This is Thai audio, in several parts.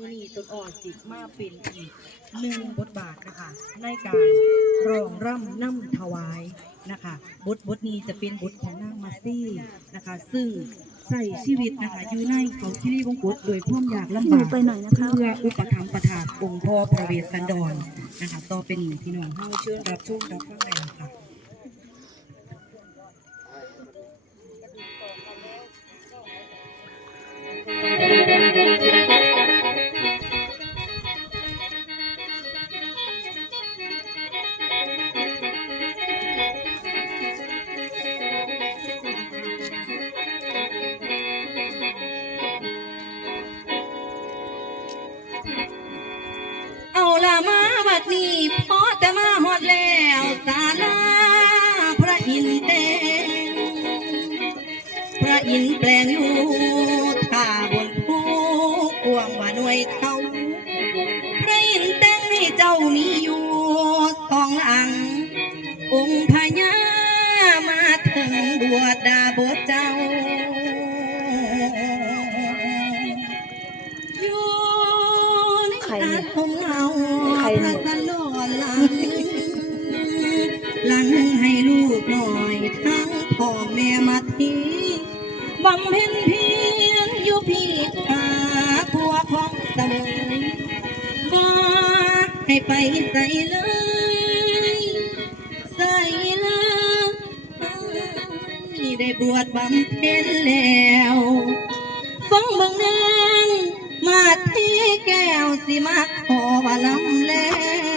มื่อนี้ต้นอ่อนสิมาเป็นอีกหนึ่งบทบาทนะคะ ในการร้องร่ำน้ำถวายนะคะ บทบทนี้จะเป็นบทของนางมาซี่นะคะ ซึ่งใส่ชีวิตนะคะอยู่ในเขาที่รีวงกฏโดยพ่วามอยากลำหนูบากไปหน่อยนะคะเพื่ออุปถัมภ์ประทานองค์พ่อพระเวสสันดรนะคะต่อเป็นหนึ่งพี่น้องเฮาเชิญรับชมรับฟังได้เลยค่ะ ละมาบัดนี้พอแต่มาหอดแล้วศาลาพระอินเตพระอินแปลงอยู่ท่าบนภูกวางว่าหน่วยเท่าพระอินแต่งให้เจ้ามี รเนี่ยตาของเราใครเนี่ยพระสลอนหลังหลังให้ลูกหน่อยทั้งพ่อแม่มาทีบำเพ็ญเพียรอยู่พี่หาผัวของเสมอบ่ให้ไปใส่เลยใส่เลยได้บวชบำเพ็ญแล้วฟังเบางนาง มาที่แก้วสิมาขอว่าลำแลใ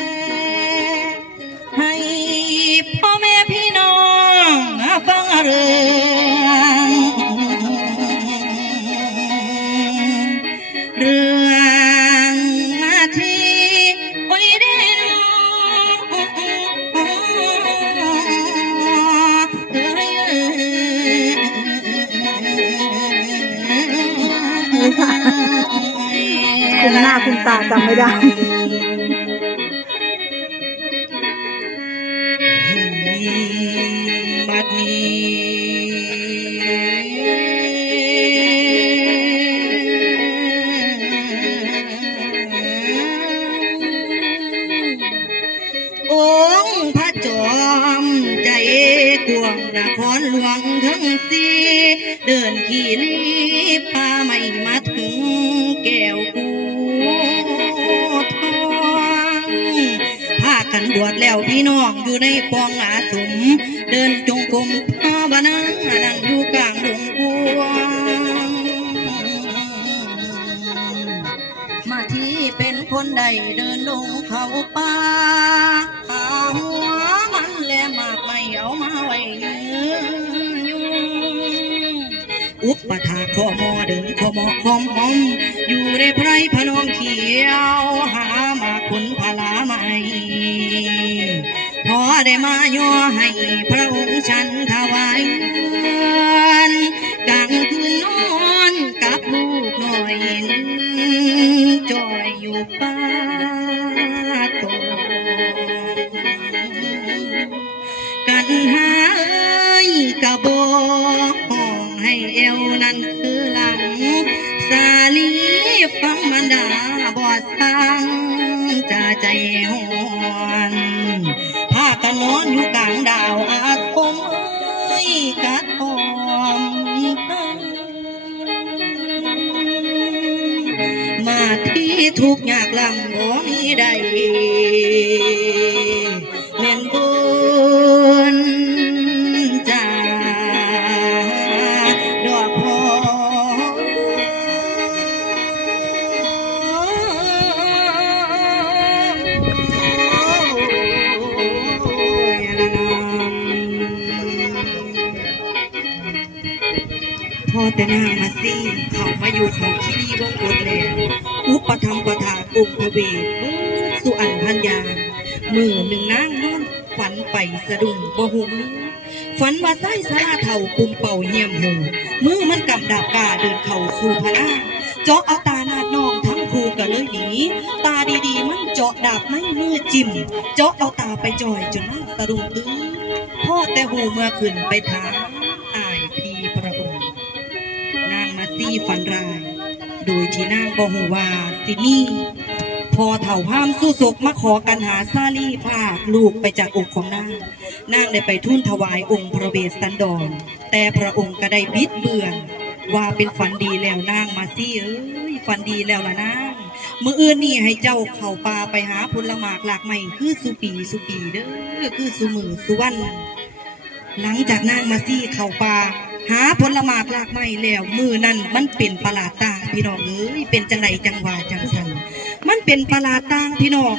ตาจำไม่ได้ บัดนี้ องค์พระจอมใจกวงนครหลวงทั้งสีเดินขี่ลีพาไม่มาถึงแก้วานบวชแล้วพี่น้องอยู่ในปองอาสมเดินจงกรมภาวนานั่งอยู่กลางดงบัวมาที่เป็นคนใดเดินลงเขาป่าหาหัวมันแลมากไม่เอามาไว้ยืนอยู่อุปถาข้อมอเดินข้อมอคอมหอมอยู่ในไพรพนมเขียวหามาคุณพลาใหม่ อได้มาย่อให้พระองค์ฉันถวายกลางคืนนอนกับลูกหน่อยจอยอยู่ป้าโตกันหาเอ้ยกะบอกห้องให้เอวนั้นคือหลัง สาลีฟังมันดาบอดสังจะใจหวน กันนอนอยู่กลางดาวอาคมเอ้ยกะทอมมาที่ทุกอยากลำบ่มีใด แต่นางมาซี่เขามาอยู่เขาคีรีวงกฏแลอุปธรรมประทากรุงพระเวทเบิดสุอันพันยามือหนึ่งนางนอนฝันไปสะดุ้งบ่หุมลือฝันว่าไส้สลาเท่ากุมเป่าเหี่ยมหูมือมันกำดาบกาเดินเข้าสู่พระนาเจาะเอาตาหนาดนองทั้งคู่ก็เลยหนีตาดีๆ มันเจาะดาบไม่มือจิ้มเจาะเอาตาไปจอยจนนางสะดุ้งตื้อพ่อแต่หูเมื่อขึ้นไปถา ที่ฝันร้าย โดยที่นางบ่ฮู้ว่าสิมีพอเถ่าพามสู้ศกมาขอกันหาซาลีพราลูกไปจากอกของนาง นางได้ไปทูลถวายองค์พระเวสสันดร แต่พระองค์ก็ได้บิดเบือน ว่าเป็นฝันดีแล้วนางมาซี่เอ้ยฝันดีแล้วล่ะนางมื้ออื่นนี่ให้เจ้าเข้าป่าไปหาผลหมากหลากไม้คือสุปีสุปีเด้อคือสุมือสุวรรณหลังจากนางมาซี่เข้าป่า หาผลหมากลากไม้แล้วมือนั้นมันเป็นประหลาดตางพี่น้องเอ้ยเป็นจังไดจังหวาจังสันมันเป็นประหลาดตางพี่น้อง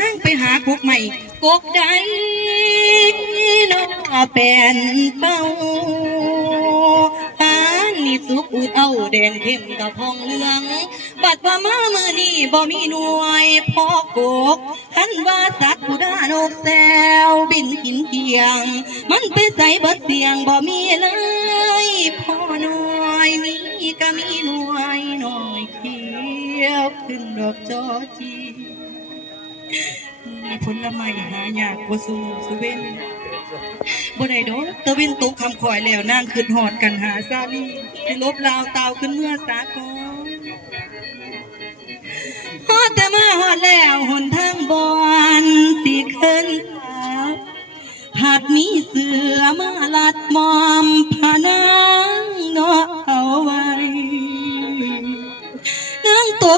นั่งไปหากกใหม่กกใดน้อเป็นเป้าปานนี่สุกอุดเอาแดงเข้มกับพองเหลือง บัดว่ามามือนี่บ่มีหน่วยพอกกหันว่าสัตว์ผู้ดานกแซวบินกินเกียง มันไปใส่บิดเสียงบ่มีเลย พ่อหน่วยมีก็มีหน่วยหน่อยเขียวขึ้นดอกจอจีมีผลไม้หายากกว่าสูสเวนบ่ได้ดอกตะเวนตกคำคอยแล้วนางขึ้นหอดกันหาซาลีสิลบลาวตาวขึ้นเมื่อสาก่อนฮอดแต่มาฮอดแล้วหนทางบอนสิขึ้นหาหากมีเสือมาลัดมอมพานา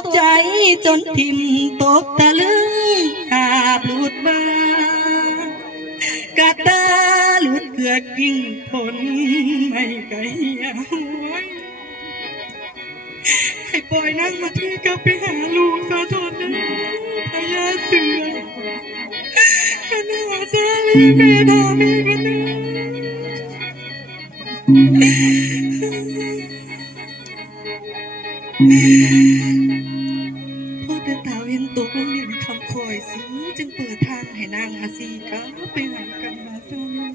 กใจจนทิมตกตะลึงหาบหลุดมากาตาหลุดเกือกกิ่งผลไม่ไกลหวยให้ปล่อยนางมาที่กลับไปหาลูกขอโทษนะพญาเสือขนาดซาลีเมดามีกันนะพ่างอาซีก้าไปไหากันมาซาลี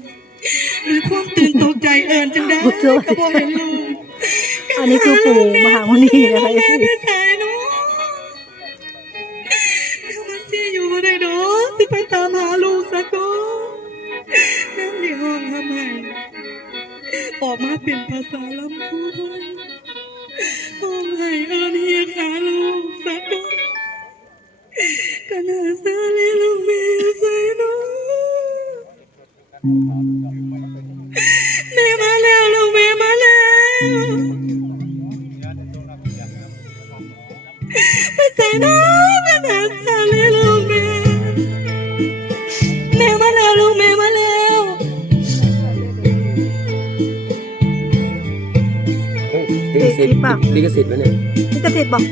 หรือความตื่นตกใจเอิญจังได้กระบอกเห็นลูกอันนี้คือปู่มหามุนีนะคะเอแม่ซีได้สายเนาะนางอยู่บ่ได้ดอกสิไปตามหาลูกซะก่อนนั่งในห้องทำไมออกมาเป็นภาษาลำพูนห้องให้เอิญเฮียหาลูกซะก่อนก็น่าซาเลลูกแม่ใส่เนาะ แม่มาแล้วลูกแม่มาแล้วไปใส่เนาะแม่น่าซาเลลูกแม่แม่มาแล้วลูกแม่มาแล้วเฮ้ยลิขสิทธิ์ลิขสิทธิ์วะเนี่ยลิขสิทธิ์บอก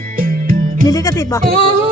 มีลิขสิทธิ์บอก โอ้